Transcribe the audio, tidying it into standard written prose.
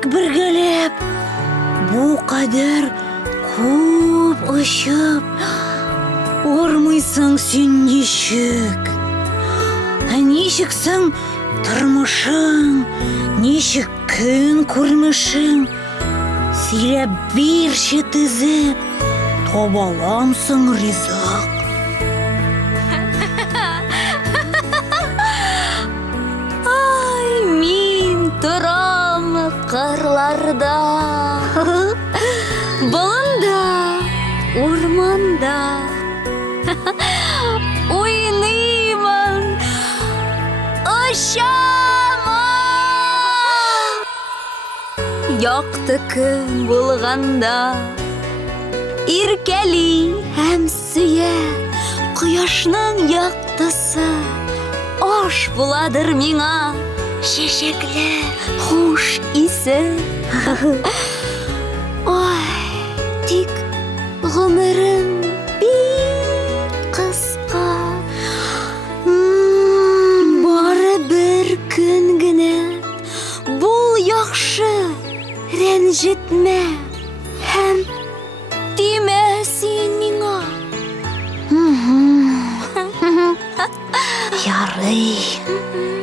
бик бергәләп, бу кадәр күп очып, Ормыйсың син ничек? Ничек соң тормышың, ничек көн күрмешең? Сөйләп бирче тезеп, табаламсың ризык. Ай, мин торам кырларда, болында, урманда. Уйныймын, ұшамын. Яқты күн булганда, иркәли һәм сөя, Кояшның яктысы аш буладыр миңа, чәчәкләр хуш исе. Ой, тик гомерем кыска, бары бер көн генә, бул яхшы, рәнҗетмә һәм тимә син миңа. Ярый.